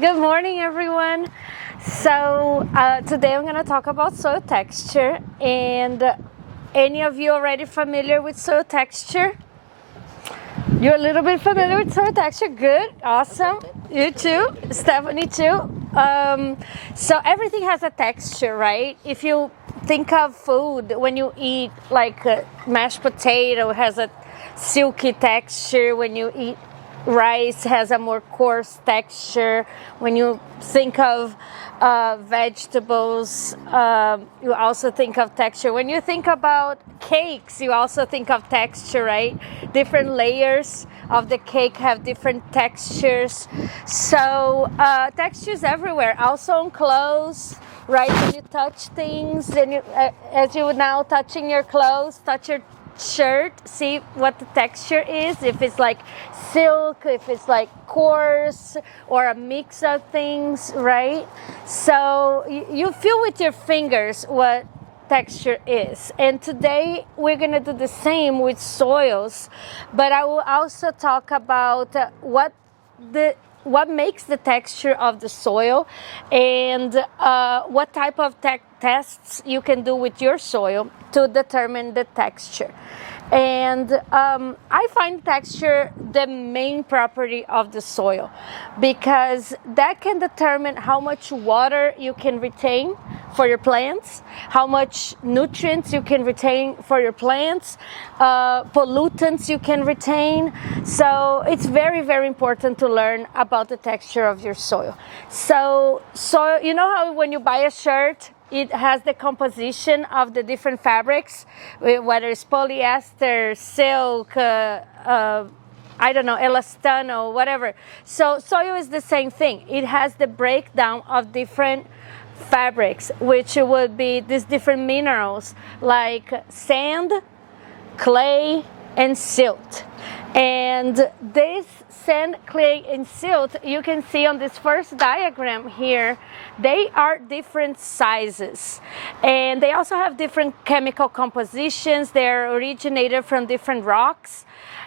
good morning everyone. So today I'm going to talk about soil texture, and any of you already familiar with soil texture? You're a little bit familiar with soil texture? Good, awesome. You too, Stephanie too. So everything has a texture, right? If you think of food, when you eat like mashed potato, it has a silky texture. When you eat rice, has a more coarse texture. When you think of vegetables, you also think of texture. When you think about cakes, you also think of texture, right? Different layers of the cake have different textures. So textures everywhere, also on clothes, right? When you touch things, and you, as you now touching your clothes, touch your shirt, see what the texture is, if it's like silk, if it's like coarse, or a mix of things, right? So you feel with your fingers what texture is. And today we're going to do the same with soils, but I will also talk about what makes the texture of the soil, and what type of tests you can do with your soil to determine the texture. And I find texture the main property of the soil, because that can determine how much water you can retain for your plants, how much nutrients you can retain for your plants, pollutants you can retain. So it's very, very important to learn about the texture of your soil. So you know how when you buy a shirt, it has the composition of the different fabrics, whether it's polyester, silk, I don't know, elastano, whatever. So soil is the same thing. It has the breakdown of different fabrics, which would be these different minerals like sand, clay, and silt. And this sand, clay, and silt, you can see on this first diagram here, they are different sizes. And they also have different chemical compositions. They're originated from different rocks.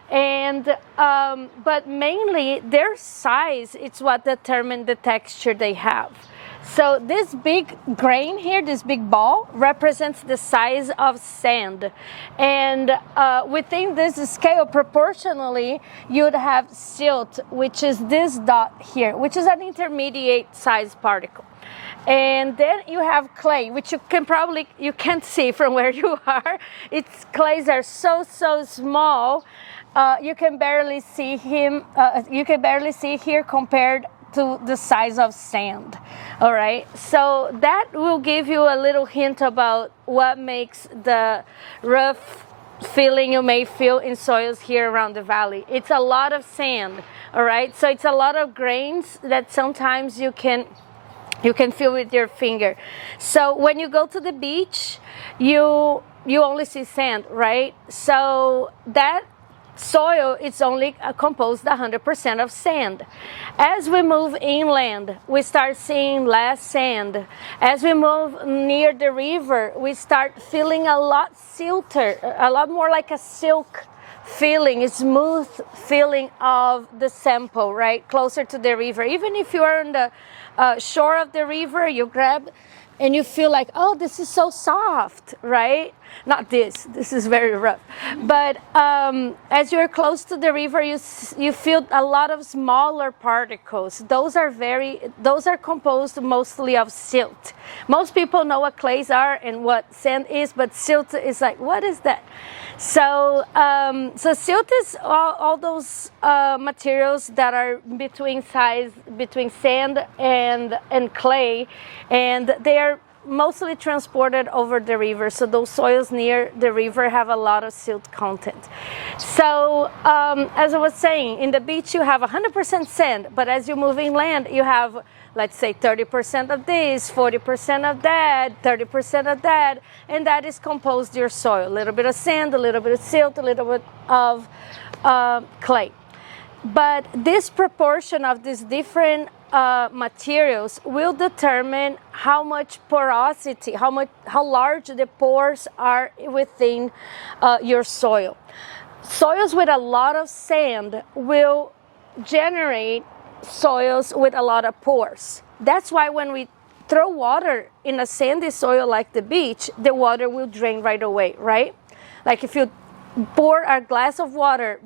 And but mainly their size is what determines the texture they have. So this big grain here, this big ball, represents the size of sand. And within this scale, proportionally, you'd have silt, which is this dot here, which is an intermediate size particle. And then you have clay, which you can't see from where you are. Its clays are so small, you can barely see him. You can barely see here compared to the size of sand. All right, so that will give you a little hint about what makes the rough feeling you may feel in soils here around the valley. It's a lot of sand, all right? So it's a lot of grains that sometimes you can feel with your finger. So when you go to the beach, you only see sand, right? So that soil is only composed 100% of sand. As we move inland, we start seeing less sand. As we move near the river, we start feeling a lot silter, a lot more like a silk feeling, a smooth feeling of the sample, right? Closer to the river. Even if you are on the shore of the river, you grab and you feel like, oh, this is so soft, right? Not this is very rough. But as you're close to the river, you feel a lot of smaller particles. Those are composed mostly of silt. Most people know what clays are and what sand is, but silt is like, what is that? So silt is all those materials that are between sand and clay, and they are mostly transported over the river. So those soils near the river have a lot of silt content. So as I was saying, in the beach you have 100% sand, but as you move inland, you have, let's say, 30% of this, 40% of that, 30% of that, and that is composed your soil. A little bit of sand, a little bit of silt, a little bit of clay. But this proportion of these different materials will determine how much porosity, how large the pores are within your soil. Soils with a lot of sand will generate soils with a lot of pores. That's why when we throw water in a sandy soil like the beach, the water will drain right away, right? Like if you pour a glass of water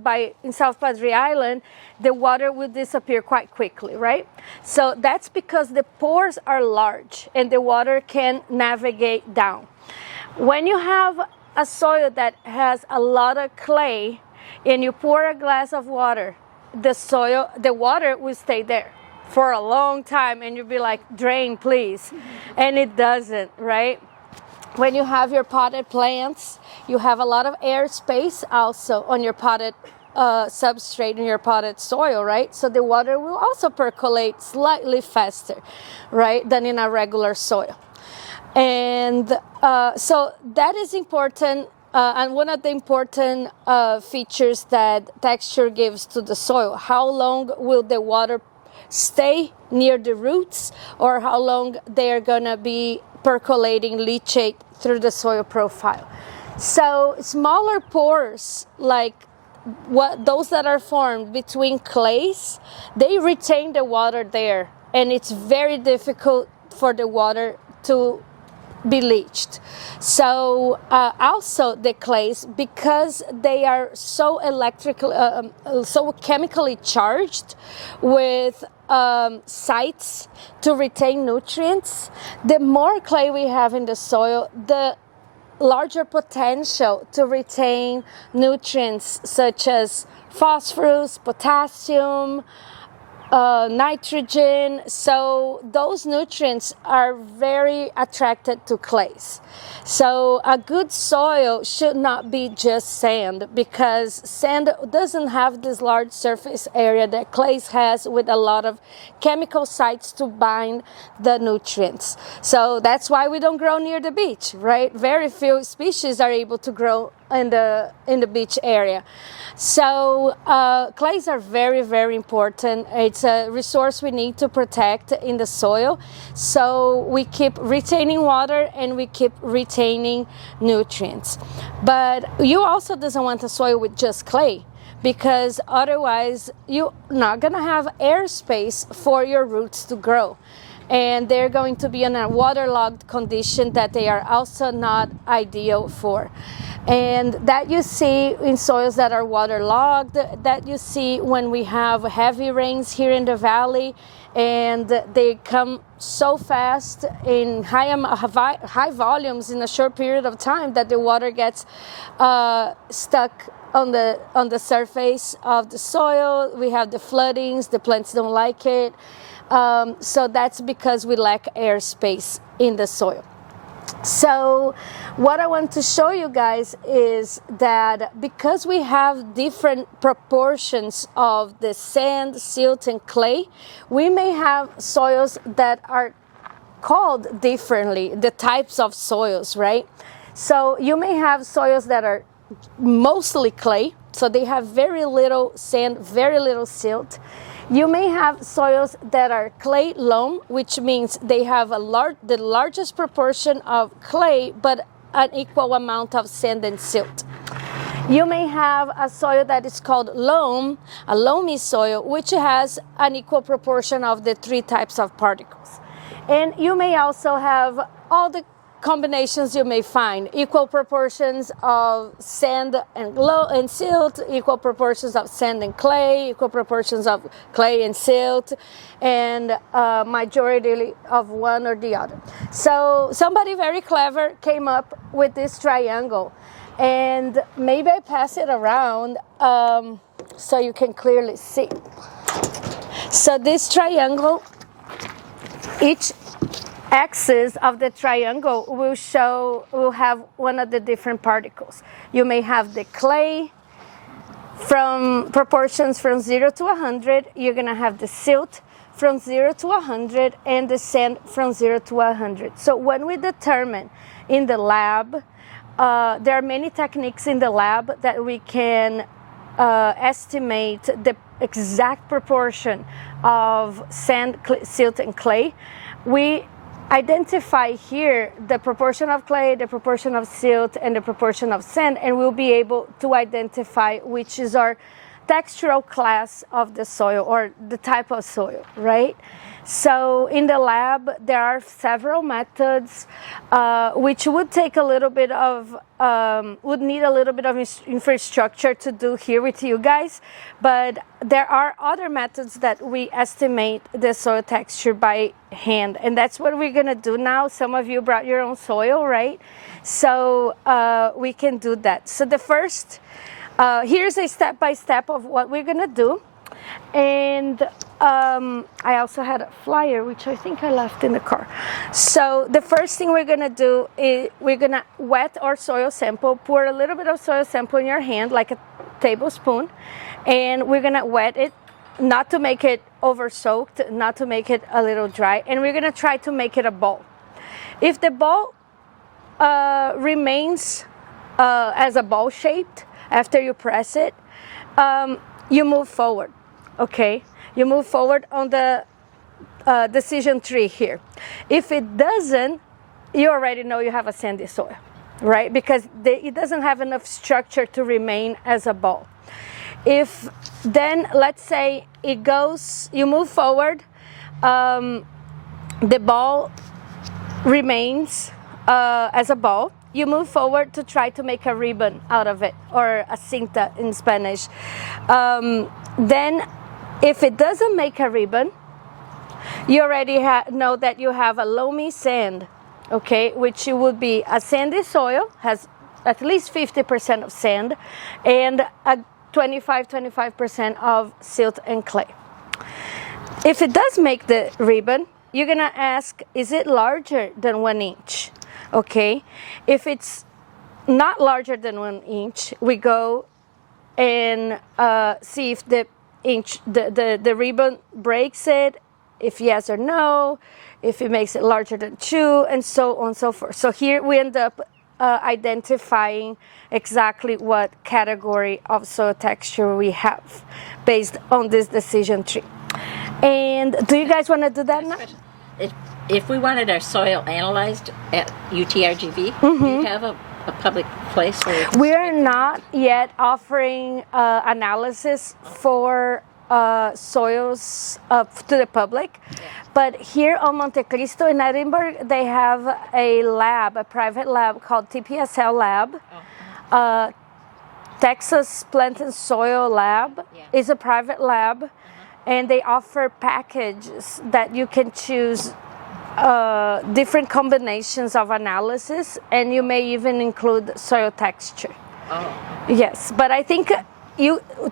in South Padre Island, the water will disappear quite quickly, right? So that's because the pores are large and the water can navigate down. When you have a soil that has a lot of clay and you pour a glass of water, the water will stay there for a long time and you'll be like, drain please. And it doesn't, right? When you have your potted plants, you have a lot of air space also on your potted substrate in your potted soil, right? So the water will also percolate slightly faster, right, than in a regular soil. And so that is important. And one of the important features that texture gives to the soil, how long will the water stay near the roots or how long they are going to be percolating leachate through the soil profile. So smaller pores, like those that are formed between clays, they retain the water there, and it's very difficult for the water to be leached. So also the clays, because they are so so chemically charged with sites to retain nutrients, the more clay we have in the soil, the larger potential to retain nutrients such as phosphorus, potassium, nitrogen. So those nutrients are very attracted to clays. So a good soil should not be just sand, because sand doesn't have this large surface area that clays has with a lot of chemical sites to bind the nutrients. So that's why we don't grow near the beach, right? Very few species are able to grow in the beach area. So clays are very, very important. It's a resource we need to protect in the soil. So we keep retaining water and we keep retaining nutrients. But you also doesn't want a soil with just clay, because otherwise you're not going to have airspace for your roots to grow. And they're going to be in a waterlogged condition that they are also not ideal for. And that you see in soils that are waterlogged, that you see when we have heavy rains here in the valley, and they come so fast in high volumes in a short period of time that the water gets stuck on the surface of the soil. We have the floodings, the plants don't like it. So that's because we lack airspace in the soil. So what I want to show you guys is that because we have different proportions of the sand, silt, and clay, we may have soils that are called differently, the types of soils, right? So you may have soils that are mostly clay, so they have very little sand, very little silt. You may have soils that are clay loam, which means they have the largest proportion of clay, but an equal amount of sand and silt. You may have a soil that is called loam, a loamy soil, which has an equal proportion of the three types of particles. And you may also have all the combinations you may find, equal proportions of sand and silt, equal proportions of sand and clay, equal proportions of clay and silt, and majority of one or the other. So somebody very clever came up with this triangle, and maybe I pass it around so you can clearly see. So this triangle, each axis of the triangle will have one of the different particles. You may have the clay from proportions from 0 to 100. You're going to have the silt from 0 to 100 and the sand from 0 to 100. So when we determine in the lab, there are many techniques in the lab that we can estimate the exact proportion of sand, silt, and clay. We identify here the proportion of clay, the proportion of silt, and the proportion of sand, and we'll be able to identify which is our textural class of the soil or the type of soil, right? So in the lab, there are several methods, which would take a little bit of, would need a little bit of infrastructure to do here with you guys. But there are other methods that we estimate the soil texture by hand. And that's what we're gonna do now. Some of you brought your own soil, right? So we can do that. So the first, here's a step-by-step of what we're gonna do. And I also had a flyer, which I think I left in the car. So the first thing we're gonna do is we're gonna wet our soil sample, pour a little bit of soil sample in your hand, like a tablespoon, and we're gonna wet it, not to make it over soaked, not to make it a little dry, and we're gonna try to make it a ball. If the ball remains as a ball shaped after you press it, you move forward. Okay, you move forward on the decision tree here. If it doesn't, you already know you have a sandy soil, right? Because it doesn't have enough structure to remain as a ball. If then, let's say it goes, you move forward, the ball remains as a ball, you move forward to try to make a ribbon out of it, or a cinta in Spanish. Then, if it doesn't make a ribbon, you already know that you have a loamy sand, okay, which would be a sandy soil, has at least 50% of sand, and a 25% of silt and clay. If it does make the ribbon, you're gonna ask, is it larger than 1 inch? Okay, if it's not larger than 1 inch, we go and see if the ribbon breaks it, if yes or no, if it makes it larger than 2, and so on and so forth. So here we end up identifying exactly what category of soil texture we have based on this decision tree. And do you guys want to do that now? If we wanted our soil analyzed at UTRGV, do you have a public place where we're not yet offering analysis for soils to the public, but here on Monte Cristo in Edinburgh, they have a lab, a private lab called TPSL Lab. Texas Plant and Soil Lab is a private lab, and they offer packages that you can choose different combinations of analysis, and you may even include soil texture. Yes, but I think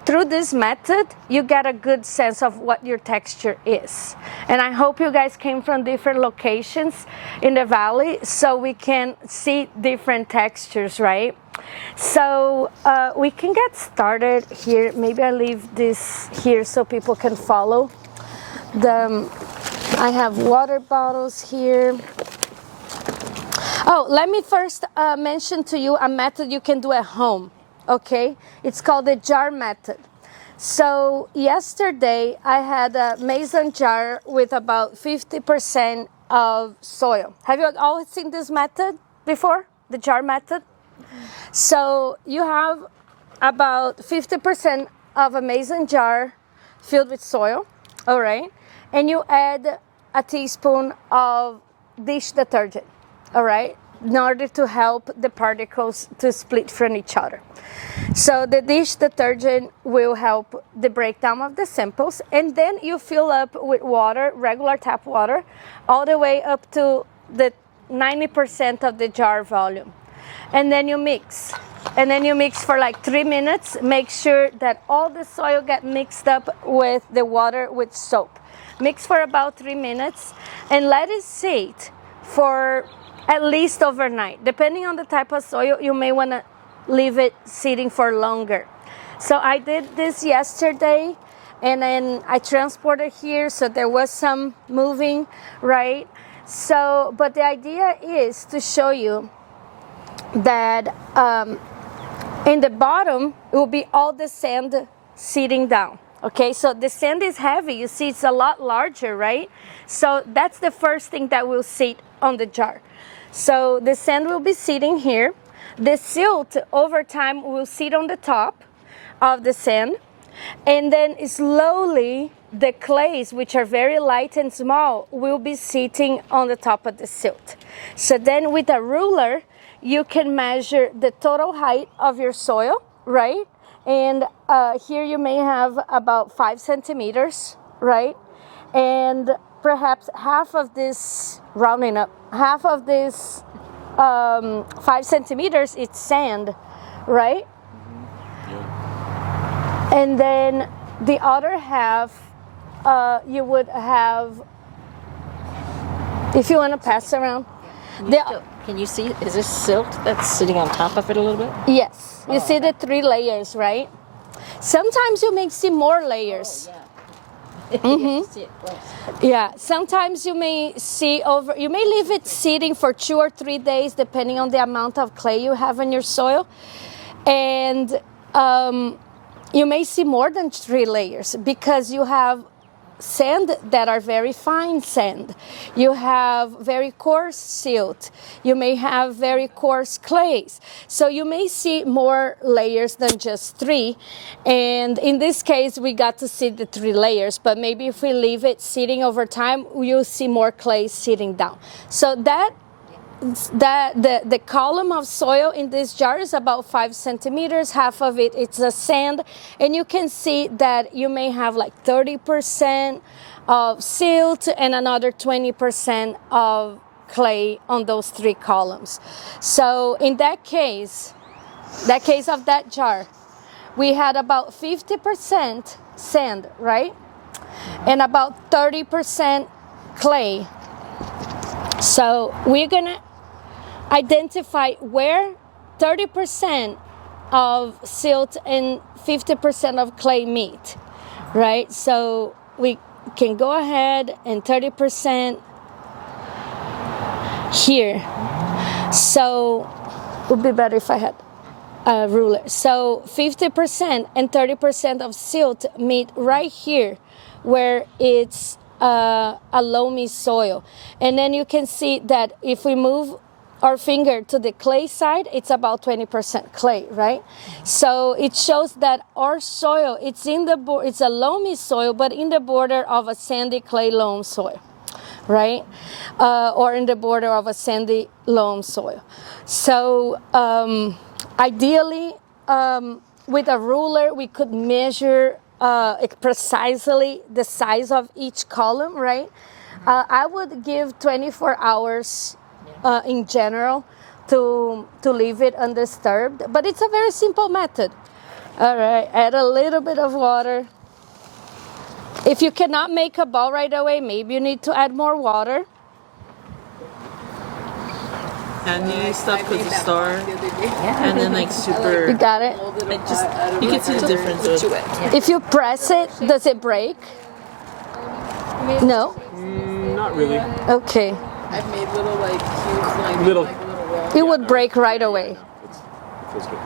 through this method, you get a good sense of what your texture is. And I hope you guys came from different locations in the valley so we can see different textures, right? So we can get started here. Maybe I leave this here so people can follow. I have water bottles here. Oh, let me first mention to you a method you can do at home, okay? It's called the jar method. So yesterday I had a mason jar with about 50% of soil. Have you all seen this method before, the jar method? So you have about 50% of a mason jar filled with soil, all right? And you add a teaspoon of dish detergent, all right, in order to help the particles to split from each other. So the dish detergent will help the breakdown of the samples, and then you fill up with water, regular tap water, all the way up to the 90% of the jar volume. And then you mix. And then you mix for like 3 minutes. Make sure that all the soil get mixed up with the water with soap. Mix for about 3 minutes and let it sit for at least overnight. Depending on the type of soil, you may want to leave it sitting for longer. So I did this yesterday, and then I transported here, so there was some moving, right? So, but the idea is to show you that in the bottom, it will be all the sand sitting down. Okay, so the sand is heavy. You see, it's a lot larger, right? So that's the first thing that will sit on the jar. So the sand will be sitting here. The silt over time will sit on the top of the sand. And then slowly the clays, which are very light and small, will be sitting on the top of the silt. So then with a ruler, you can measure the total height of your soil, right? And here you may have about 5 centimeters, right? And perhaps half of this, rounding up, half of this 5 centimeters, it's sand, right? And then the other half, you would have, if you want to pass around. Can you see, is this silt that's sitting on top of it a little bit? Yes, you see the 3 layers, right? Sometimes you may see more layers. See it close. Yeah, sometimes you may see you may leave it sitting for 2 or 3 days, depending on the amount of clay you have in your soil. And you may see more than 3 layers because you have sand that are very fine sand. You have very coarse silt. You may have very coarse clays. So you may see more layers than just 3. And in this case, we got to see the 3 layers, but maybe if we leave it sitting over time, you'll see more clays sitting down. So the column of soil in this jar is about 5 centimeters. Half of it it's a sand, and you can see that you may have like 30% of silt and another 20% of clay on those 3 columns. So in that case of that jar, we had about 50% sand, right? And about 30% clay. So we're gonna identify where 30% of silt and 50% of clay meet, right? So we can go ahead and 30% here. So it would be better if I had a ruler. So 50% and 30% of silt meet right here where it's a loamy soil. And then you can see that if we move our finger to the clay side, it's about 20% clay, right? So it shows that our soil, it's a loamy soil, but in the border of a sandy clay loam soil, right? Or in the border of a sandy loam soil. So ideally, with a ruler, we could measure precisely the size of each column, right? I would give 24 hours in general to leave it undisturbed, but it's a very simple method. All right, add a little bit of water. If you cannot make a ball right away, maybe you need to add more water. Handy stuff because it's dark, and then like super. You got it? You can see the difference. If you press it, does it break? No? Not really. Okay. I've made little like cubes, like Little. It would break right away. Feels good.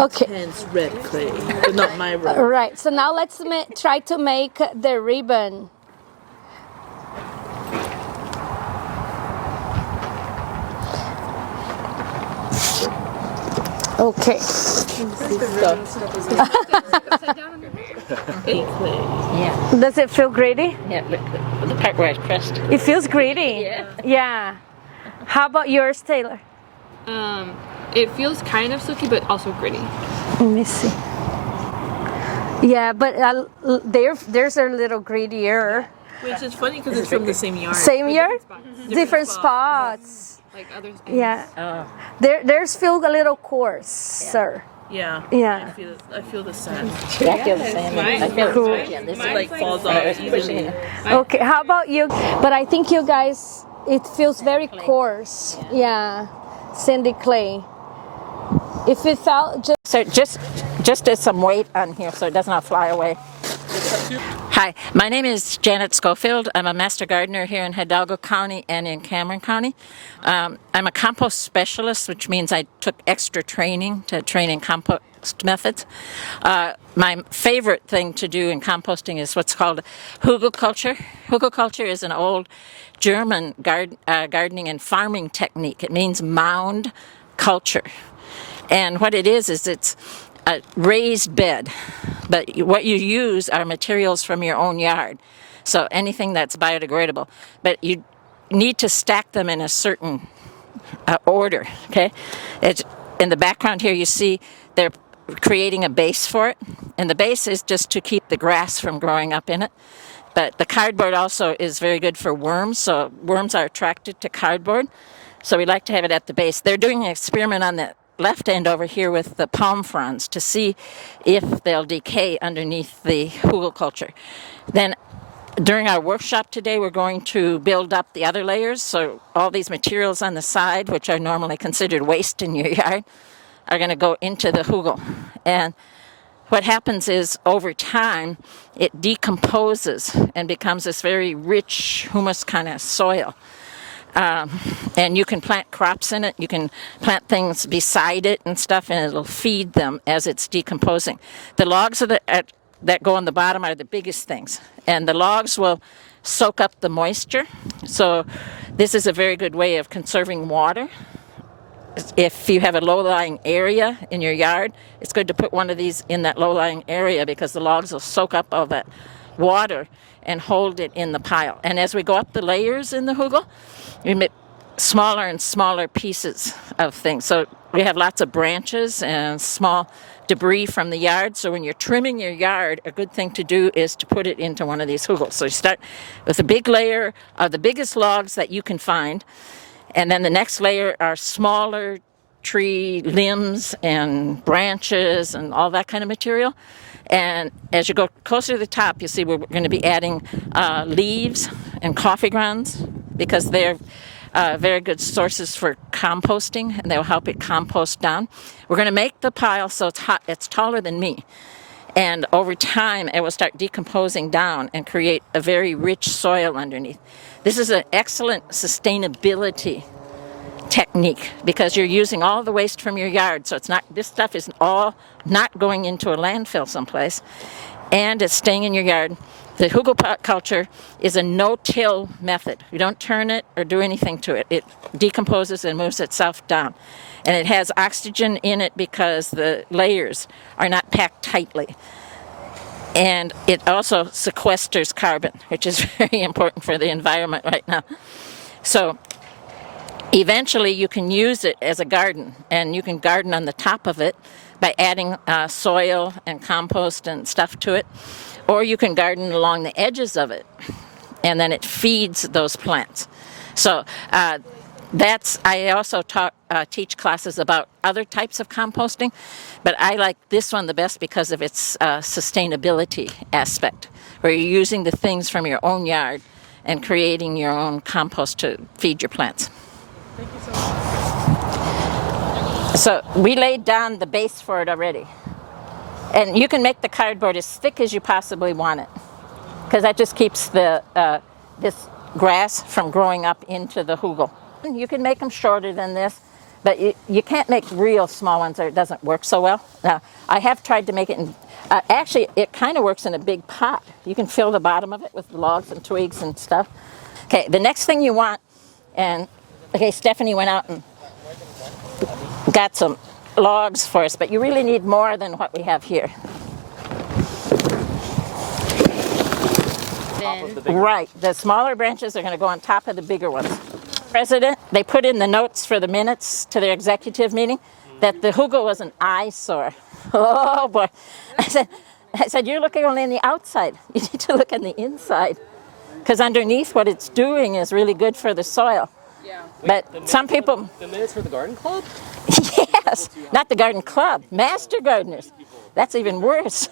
Okay. Intense red clay, but not my red. Right, so now let's try to make the ribbon. Okay. Fake clay. Yeah. Does it feel gritty? Yeah, look, the part where I pressed. It feels gritty. Yeah. Yeah. How about yours, Taylor? it feels kind of silky, but also gritty. Let me see. Yeah, but theirs are a little grittier. Which is funny because it's from the same yard. Same yard? Different spots. Like others. Yeah. Oh. Theirs feel a little coarser. Yeah. Yeah. I feel the scent. I feel the same. I feel Cool. it. Yeah, this It like falls is off easily. pushing. Okay, how about you? But I think you guys, it feels very coarse. Yeah. Sandy clay. If it felt just... So just as some weight on here so it does not fly away. Hi, my name is Janet Schofield. I'm a master gardener here in Hidalgo County and in Cameron County. I'm a compost specialist, which means I took extra training to train in compost methods. My favorite thing to do in composting is what's called hugelkultur. Hugelkultur is an old German gardening and farming technique. It means mound culture. And what it is it's a raised bed, but what you use are materials from your own yard. So anything that's biodegradable, but you need to stack them in a certain order, okay? It's, in the background here you see they're creating a base for it, and the base is just to keep the grass from growing up in it. But the cardboard also is very good for worms, so worms are attracted to cardboard. So we like to have it at the base. They're doing an experiment on the left end over here with the palm fronds to see if they'll decay underneath the hugelkultur. Then during our workshop today, we're going to build up the other layers. So all these materials on the side, which are normally considered waste in your yard, are going to go into the hugel. And what happens is over time, it decomposes and becomes this very rich humus kind of soil. And you can plant crops in it. You can plant things beside it and stuff, and it'll feed them as it's decomposing. The logs that go on the bottom are the biggest things, and the logs will soak up the moisture. So this is a very good way of conserving water. If you have a low-lying area in your yard, it's good to put one of these in that low-lying area because the logs will soak up all that water and hold it in the pile. And as we go up the layers in the hugel, we make smaller and smaller pieces of things. So we have lots of branches and small debris from the yard. So when you're trimming your yard, a good thing to do is to put it into one of these hugels. So you start with a big layer of the biggest logs that you can find, and then the next layer are smaller tree limbs and branches and all that kind of material. And as you go closer to the top, you see we're going to be adding leaves and coffee grounds because they're very good sources for composting, and they'll help it compost down. We're going to make the pile so it's taller than me. And over time, it will start decomposing down and create a very rich soil underneath. This is an excellent sustainability technique because you're using all the waste from your yard. So it's not, this stuff is all not going into a landfill someplace, and it's staying in your yard. The hugelkultur is a no-till method. You don't turn it or do anything to it. It decomposes and moves itself down. And it has oxygen in it because the layers are not packed tightly. And it also sequesters carbon, which is very important for the environment right now. So eventually you can use it as a garden, and you can garden on the top of it by adding soil and compost and stuff to it. Or you can garden along the edges of it, and then it feeds those plants. So I also teach classes about other types of composting, but I like this one the best because of its sustainability aspect, where you're using the things from your own yard and creating your own compost to feed your plants. Thank you so much. So we laid down the base for it already. And you can make the cardboard as thick as you possibly want it, because that just keeps the this grass from growing up into the hugel. You can make them shorter than this, but you can't make real small ones or it doesn't work so well. Now, I have tried to make it in, actually it kind of works in a big pot. You can fill the bottom of it with logs and twigs and stuff. Okay, the next thing you want, and okay, Stephanie went out and got some logs for us, but you really need more than what we have here. Right, the smaller branches are going to go on top of the bigger ones. President, they put in the notes for the minutes to their executive meeting that the hugel was an eyesore. Oh boy. I said, you're looking only on the outside. You need to look on the inside. Because underneath what it's doing is really good for the soil. Yeah. But some people... The minutes for the garden club? Yes, not the garden club, master gardeners. That's even worse.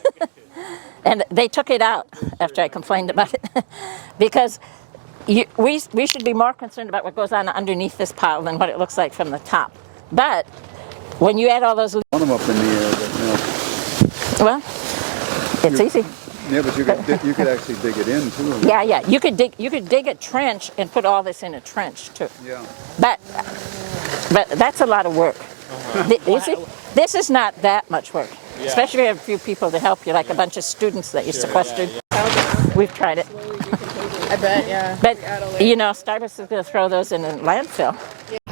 And they took it out after I complained about it. Because we should be more concerned about what goes on underneath this pile than what it looks like from the top. But when you add all those... Want them up in the air, but Well, it's easy. yeah, but you could actually dig it in too. Yeah. You could dig a trench and put all this in a trench too. Yeah. But that's a lot of work. You see, this is not that much work. Yeah. Especially if you have a few people to help you, like a bunch of students that you sequestered. We've tried it. I bet, yeah. But, you know, Starbucks is going to throw those in a landfill.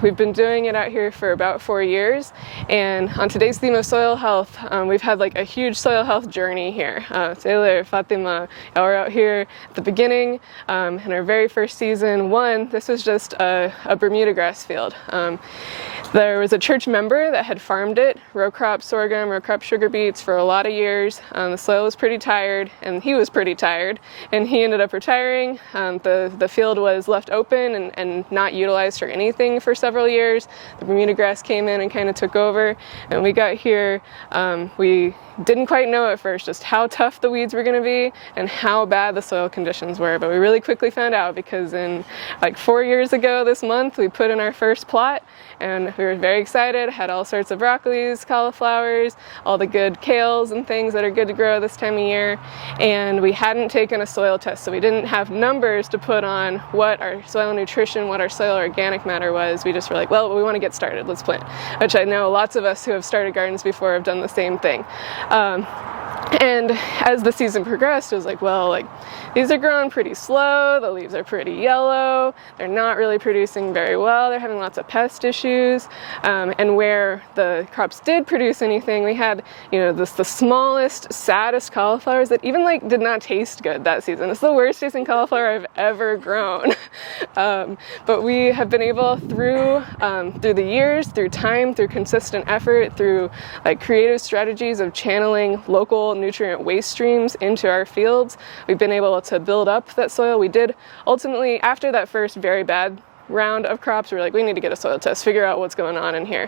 We've been doing it out here for about 4 years, and on today's theme of soil health, we've had like a huge soil health journey here. Taylor, Fatima, we're out here at the beginning in our very first season. This was just a Bermuda grass field. There was a church member that had farmed it, row crop sorghum, row crop sugar beets for a lot of years. The soil was pretty tired, and he was pretty tired, and he ended up retiring. The field was left open and not utilized for anything for several years. The Bermuda grass came in and kind of took over, and we got here. We didn't quite know at first just how tough the weeds were going to be and how bad the soil conditions were, but we really quickly found out because in like 4 years ago this month we put in our first plot, and we were very excited, had all sorts of broccolis, cauliflowers, all the good kales and things that are good to grow this time of year, and we hadn't taken a soil test, so we didn't have numbers to put on what our soil nutrition, what our soil organic matter was. We just were like, well, we want to get started, let's plant, which I know lots of us who have started gardens before have done the same thing. And as the season progressed, it was like, well, like these are growing pretty slow, the leaves are pretty yellow, they're not really producing very well, they're having lots of pest issues, and where the crops did produce anything, we had, you know, the smallest, saddest cauliflowers that even like did not taste good that season. It's the worst tasting cauliflower I've ever grown. But we have been able through the years, through time, through consistent effort, through like creative strategies of channeling local nutrient waste streams into our fields, we've been able to build up that soil. We did ultimately, after that first very bad round of crops, we were like, we need to get a soil test, figure out what's going on in here.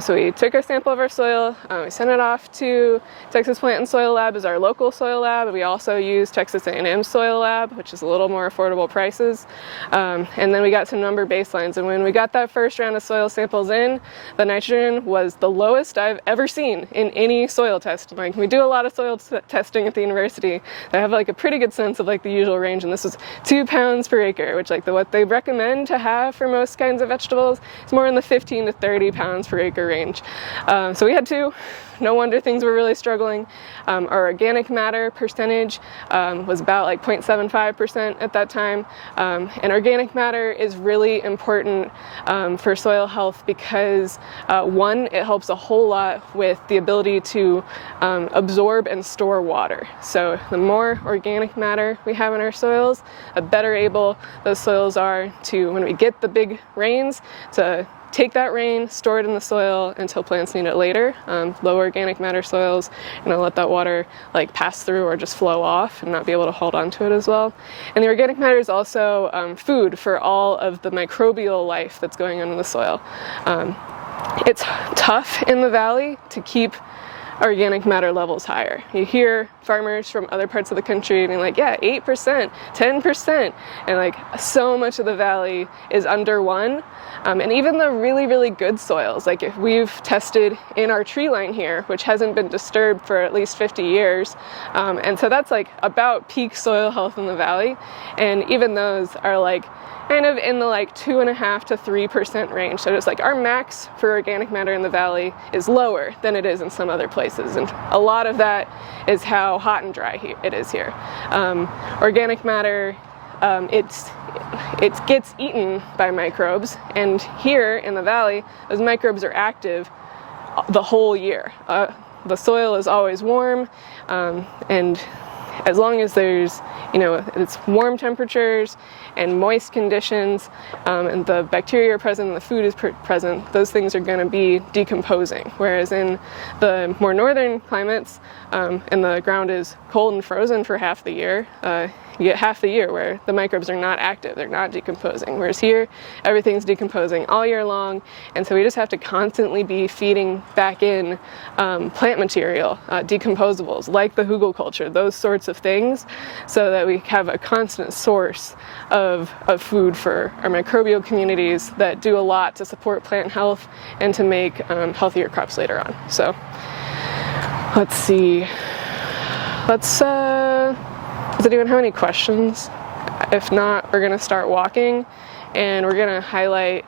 So we took a sample of our soil, we sent it off to Texas Plant and Soil Lab as our local soil lab. We also use Texas A&M Soil Lab, which is a little more affordable prices. And then we got some number baselines, and when we got that first round of soil samples in, the nitrogen was the lowest I've ever seen in any soil test. Like, we do a lot of soil testing at the university. I have like a pretty good sense of like the usual range, and this was 2 pounds per acre, which like what they recommend to have for most kinds of vegetables is more in the 15 to 30 pounds per acre range. So we had 2. No wonder things were really struggling. Our organic matter percentage was about like 0.75% at that time. And organic matter is really important for soil health because one, it helps a whole lot with the ability to absorb and store water. So the more organic matter we have in our soils, the better able those soils are to, when we get the big rains, to take that rain, store it in the soil until plants need it later. Low organic matter soils, let that water like pass through or just flow off and not be able to hold on to it as well. And the organic matter is also food for all of the microbial life that's going on in the soil. It's tough in the valley to keep organic matter levels higher. You hear farmers from other parts of the country being like, yeah, 8%, 10%, and like so much of the valley is under 1. And even the really, really good soils, like if we've tested in our tree line here, which hasn't been disturbed for at least 50 years, and so that's like about peak soil health in the valley, and even those are like kind of in the like 2.5% to 3% range. So just like our max for organic matter in the valley is lower than it is in some other places. And a lot of that is how hot and dry it is here. Organic matter, it gets eaten by microbes. And here in the valley, those microbes are active the whole year. The soil is always warm, and as long as there's, it's warm temperatures and moist conditions, and the bacteria are present and the food is present, those things are going to be decomposing. Whereas in the more northern climates, and the ground is cold and frozen for half the year, you get half the year where the microbes are not active, they're not decomposing. Whereas here, everything's decomposing all year long, and so we just have to constantly be feeding back in plant material, decomposables, like the hugel culture, those sorts of things, so that we have a constant source of food for our microbial communities that do a lot to support plant health and to make healthier crops later on. So, let's see. Does anyone have any questions? If not, we're going to start walking, and we're going to highlight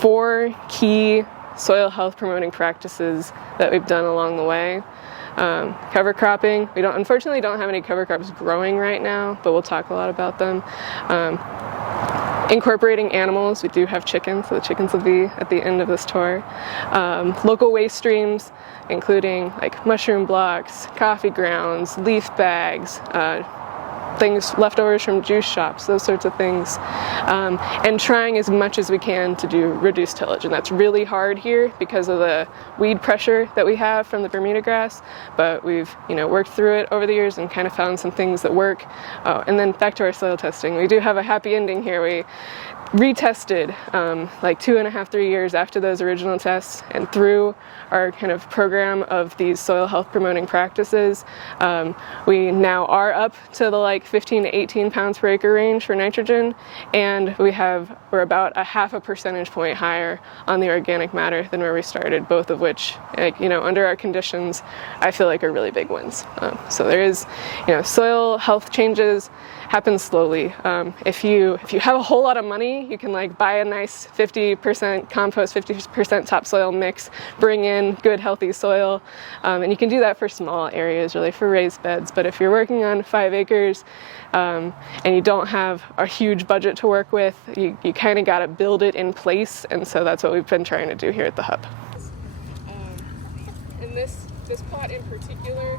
4 key soil health promoting practices that we've done along the way. Cover cropping. We unfortunately don't have any cover crops growing right now, but we'll talk a lot about them. incorporating animals. We do have chickens, so the chickens will be at the end of this tour. Local waste streams, including like mushroom blocks, coffee grounds, leaf bags, things leftovers from juice shops, those sorts of things, and trying as much as we can to do reduced tillage. And that's really hard here because of the weed pressure that we have from the Bermuda grass, but we've worked through it over the years and kind of found some things that work. And then back to our soil testing, we do have a happy ending here. We retested like 2.5, 3 years after those original tests, and through our kind of program of these soil health promoting practices, we now are up to the like 15 to 18 pounds per acre range for nitrogen, and we're about a 0.5 percentage point higher on the organic matter than where we started, both of which, under our conditions, I feel like are really big wins. So there is, soil health changes happen slowly. If you have a whole lot of money, you can like buy a nice 50% compost, 50% topsoil mix, bring in good healthy soil, and you can do that for small areas, really for raised beds. But if you're working on 5 acres and you don't have a huge budget to work with, you kind of got to build it in place, and so that's what we've been trying to do here at the hub. In this plot in particular,